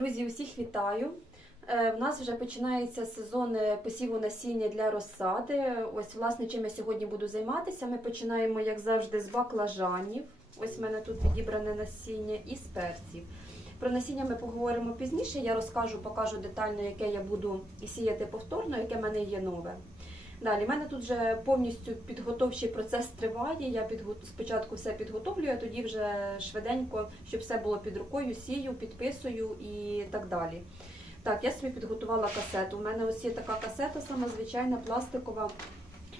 Друзі, усіх вітаю. У В нас вже починається сезон е, посіву насіння для розсади. Ось, власне, чим я сьогодні буду займатися. Ми починаємо, як завжди, з баклажанів. Ось в мене тут підібране насіння і з перців. Про насіння ми поговоримо пізніше. Я розкажу, покажу детально, яке я буду сіяти повторно, яке в мене є нове. Далі, в мене тут вже повністю підготовчий процес триває. Я підго... спочатку все підготовлюю, а тоді вже швиденько, щоб все було під рукою, сію, підписую і так далі. Так, я собі підготувала касету. У мене ось є така касета, сама звичайна, пластикова.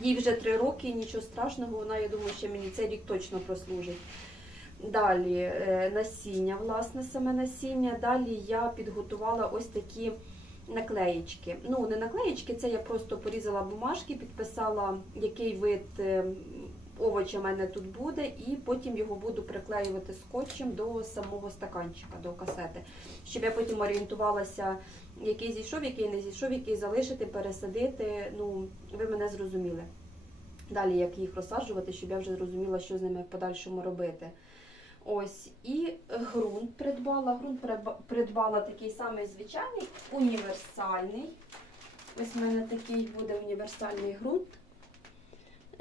Їй вже три роки, нічого страшного, вона, я думаю, ще мені цей рік точно прослужить. Далі е, насіння, власне, саме насіння. Далі я підготувала ось такі наклеєчки. Ну, не наклеєчки, це я просто порізала бумажки, підписала, який вид е, овоча в мене тут буде, і потім його буду приклеювати скотчем до самого стаканчика, до касети. Щоб я потім орієнтувалася, який зійшов, який не зійшов, який залишити, пересадити. Ну, ви мене зрозуміли. Далі, як їх розсаджувати, щоб я вже зрозуміла, що з ними в подальшому робити. Ось, і ґрунт придбала. Ґрунт придбала такий самий звичайний, універсальний. Ось в мене такий буде універсальний ґрунт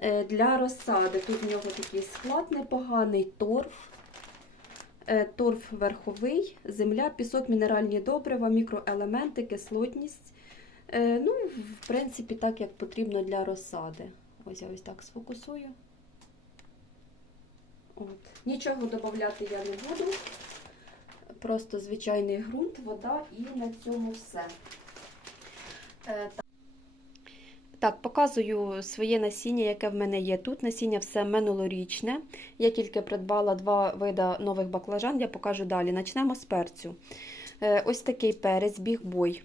Е, для розсади. Тут в нього такий склад непоганий, торф. Е, Торф верховий, земля, пісок, мінеральні добрива, мікроелементи, кислотність. Е, Ну, в принципі, так, як потрібно для розсади. Ось я ось так сфокусую. От. Нічого додати я не буду. Просто звичайний ґрунт, вода і на цьому все. Е, так. Показую своє насіння, яке в мене є тут. Насіння все минулорічне. Я тільки придбала два вида нових баклажан, я покажу далі. Почнемо з перцю. Е, Ось такий перець, бігбой.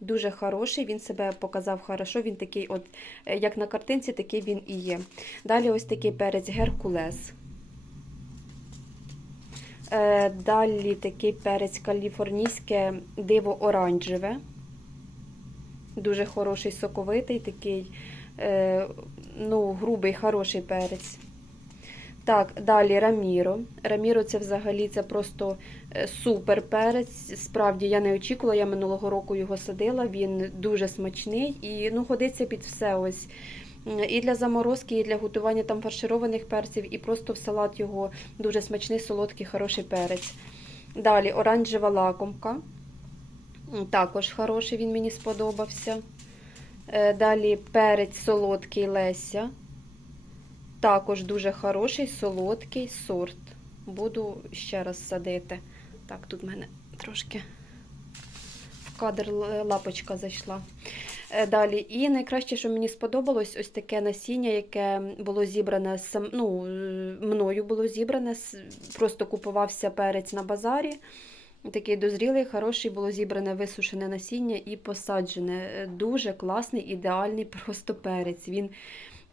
Дуже хороший, він себе показав хорошо, він такий, от, е, як на картинці, такий він і є. Далі ось такий перець Геркулес. Е, Далі такий перець каліфорнійське диво оранжеве. Дуже хороший, соковитий, такий, е, ну, грубий, хороший перець. Так, далі Раміро. Раміро це взагалі це просто е, супер перець. Справді я не очікувала, я минулого року його садила. Він дуже смачний і ну, годиться під все. ось. І для заморозки, і для готування там фаршированих перців, і просто в салат його дуже смачний, солодкий, хороший перець. Далі оранжева лакомка. Також хороший, він мені сподобався. Е, Далі перець солодкий Леся. Також дуже хороший, солодкий сорт. Буду ще раз садити. Так, тут в мене трошки в кадр лапочка зайшла. Е, Далі, і найкраще, що мені сподобалось, ось таке насіння, яке було зібране сам, ну, е, мною було зібране, просто купувався перець на базарі. Такий дозрілий, хороший, було зібране висушене насіння і посаджене. Е, Дуже класний, ідеальний просто перець. Він,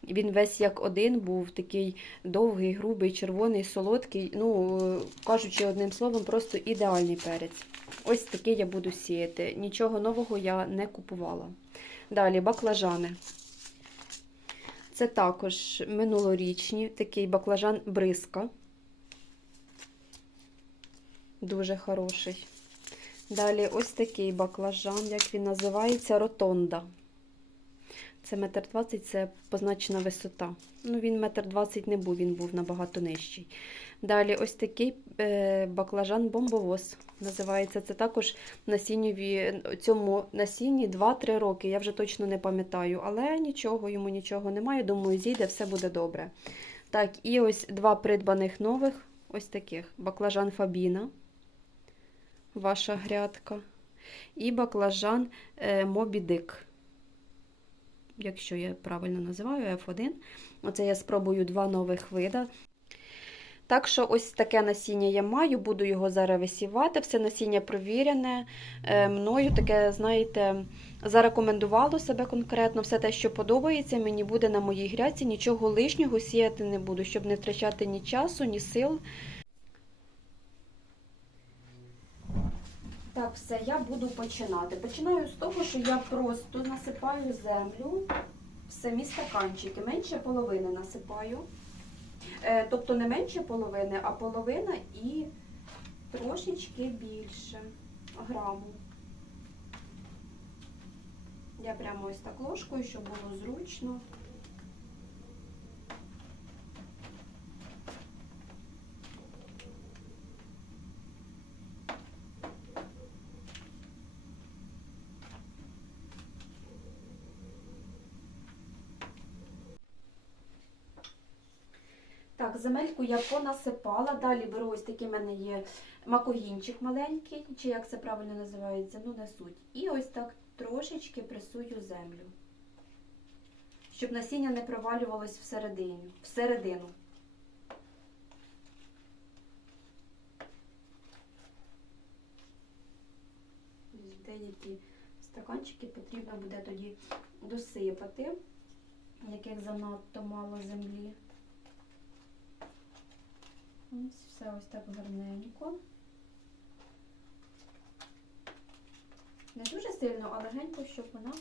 він весь як один був, такий довгий, грубий, червоний, солодкий. Ну, кажучи одним словом, просто ідеальний перець. Ось такий я буду сіяти. Нічого нового я не купувала. Далі баклажани. Це також минулорічні, такий баклажан бриска. Дуже хороший. Далі ось такий баклажан, як він називається, ротонда. Це метр двадцять, це позначена висота. Ну, він метр двадцять не був, він був набагато нижчий. Далі ось такий е, баклажан бомбовоз. Називається це також насіннєві, цьому насінні 2-3 роки. Я вже точно не пам'ятаю, але нічого, йому нічого немає. Думаю, зійде, все буде добре. Так, і ось два придбаних нових, ось таких: баклажан Фабіна, ваша грядка, і баклажан е, Мобі Дик. Якщо я правильно називаю F1. Оце я спробую два нових вида. Так що ось таке насіння я маю, буду його зараз висівати. Все насіння провірене е, мною, таке, знаєте, зарекомендувало себе конкретно. Все те, що подобається, мені буде на моїй гряці, нічого лишнього сіяти не буду, щоб не втрачати ні часу, ні сил. Так, все, я буду починати. Починаю з того, що я просто насипаю землю в самі стаканчики, менше половини насипаю. Е, Тобто не менше половини, а половина і трошечки більше граму. Я прямо ось так ложкою, щоб було зручно. Так, земельку я понасипала. Далі беру ось такий в мене є макогінчик маленький, чи як це правильно називається, ну не суть. І ось так трошечки присую землю, щоб насіння не провалювалось всередину. всередину. Деякі стаканчики потрібно буде тоді досипати, яких занадто мало землі. Ось все ось так гарненько. Не дуже сильно, а легенько, щоб вона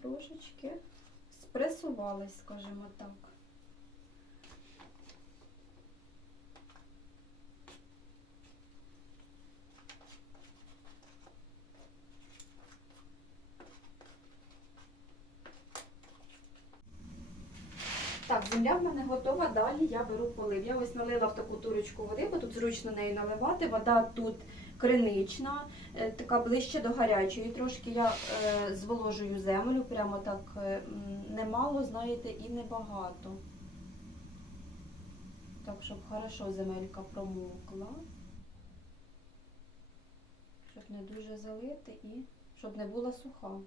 трошечки спресувалась, скажімо. Так, земля в мене готова. Далі я беру полив. Я ось налила в таку турочку води, бо тут зручно нею наливати. Вода тут кринична, е, така ближче до гарячої. Трошки я е, зволожую землю, прямо так е, немало, знаєте, і небагато. Так, щоб хорошо земелька промокла. Щоб не дуже залити і щоб не була суха.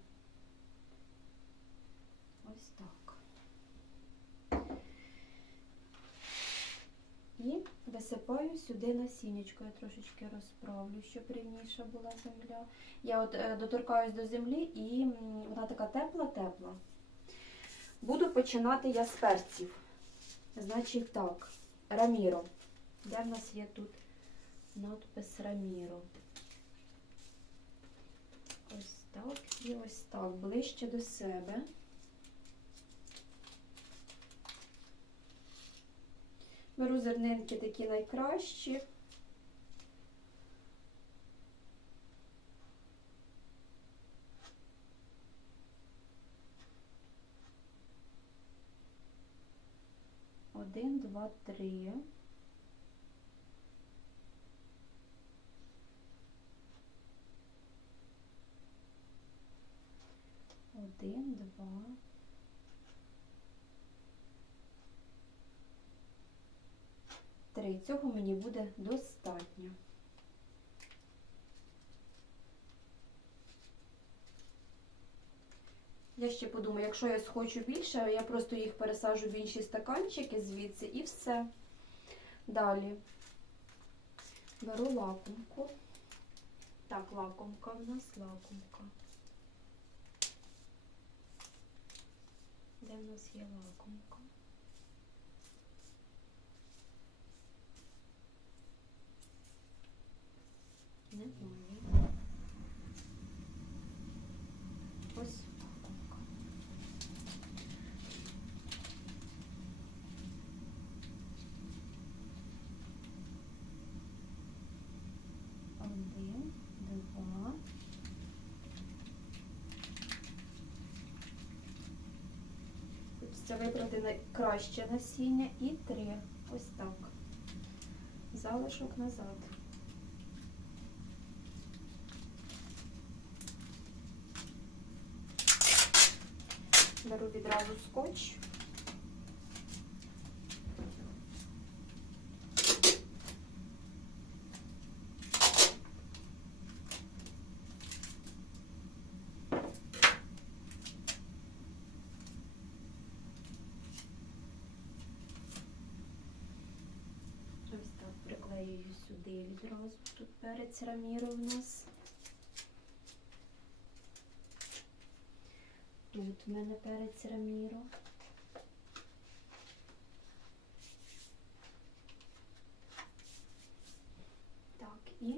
Ось так. І висипаю сюди насіннячко. Я трошечки розправлю, щоб рівніша була земля. Я от е, доторкаюсь до землі і вона така тепла-тепла. Буду починати я з перців. Значить так, раміро. Де в нас є тут надпис раміро? Ось так і ось так, ближче до себе. Беру зернинки такі найкращі. Один, два, три. Один, два. Три. Цього мені буде достатньо. Я ще подумаю, якщо я схочу більше, я просто їх пересаджу в інші стаканчики звідси і все. Далі беру лакомку. Так, лакомка в нас лакомка. Де в нас є лакомка? Немає. Ось. Один, два. Хочеться вибрати найкраще насіння і три. Ось так. Залишок назад. Беру відразу скотч. Ось так приклеюю сюди відразу. Тут перець раміро у нас. Тут в мене перець раміро. Так, і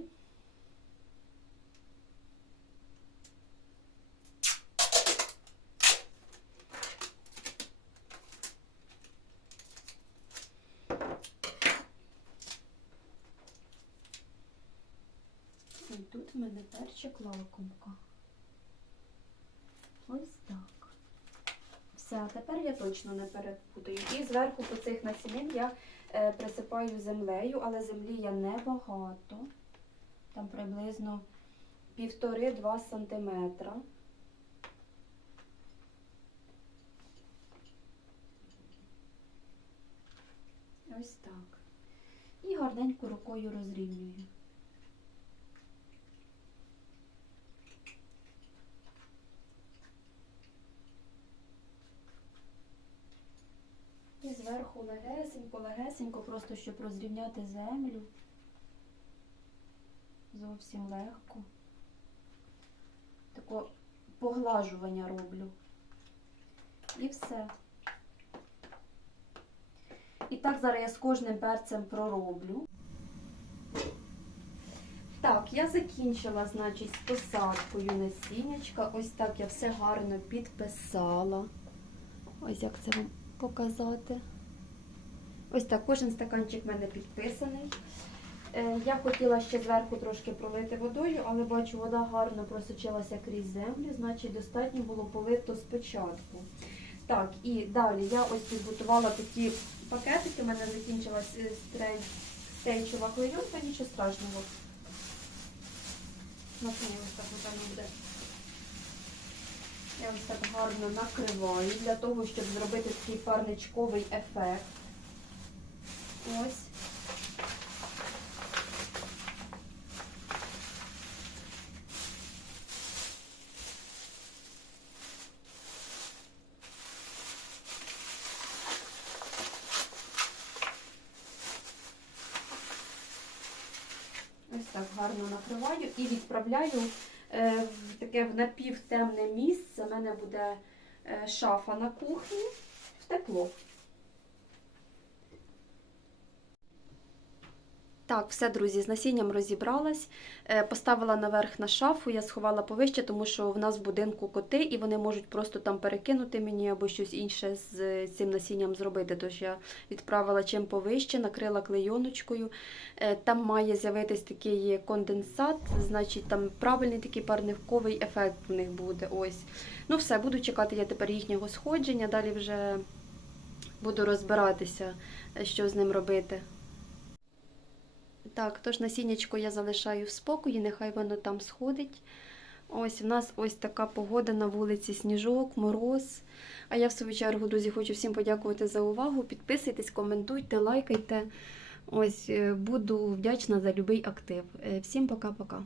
тут в мене перчик лакомка. Ось так. Все, тепер я точно не перепутаю. І зверху по цих насінин я е, присипаю землею, але землі я небагато. Там приблизно півтори-два сантиметра. Ось так. І гарненько рукою розрівнюю. І зверху легесенько, легесенько, просто щоб розрівняти землю. Зовсім легко. Таке поглажування роблю. І все. І так зараз я з кожним перцем пророблю. Так, я закінчила, значить, з посадкою насіннячка. Ось так я все гарно підписала. Ось як це вам показати. Ось так, кожен стаканчик в мене підписаний. Е, Я хотіла ще зверху трошки пролити водою, але бачу, вода гарно просочилася крізь землю, значить достатньо було полито спочатку. Так, і далі я ось підготувала такі пакетики, у мене закінчилась е, стейчова клейонка, нічого страшного. На ось так напевно буде. Я ось так гарно накриваю для того, щоб зробити такий парничковий ефект. Ось. Ось так гарно накриваю і відправляю е, в таке в напівтемне місце. У мене буде е, шафа на кухні в тепло. Так, все, друзі, з насінням розібралась. Е, Поставила наверх на шафу, я сховала повище, тому що в нас в будинку коти, і вони можуть просто там перекинути мені або щось інше з цим насінням зробити. Тож я відправила чим повище, накрила клейоночкою. Е, Там має з'явитись такий конденсат, значить там правильний такий парниковий ефект в них буде. Ось. Ну все, буду чекати я тепер їхнього сходження, далі вже буду розбиратися, е, що з ним робити. Так, тож насіннячко я залишаю в спокої, нехай воно там сходить. Ось у нас ось така погода на вулиці Сніжок, мороз. А я в свою чергу, друзі, хочу всім подякувати за увагу. Підписуйтесь, коментуйте, лайкайте. Ось е, буду вдячна за будь-який актив. Е, Всім пока-пока.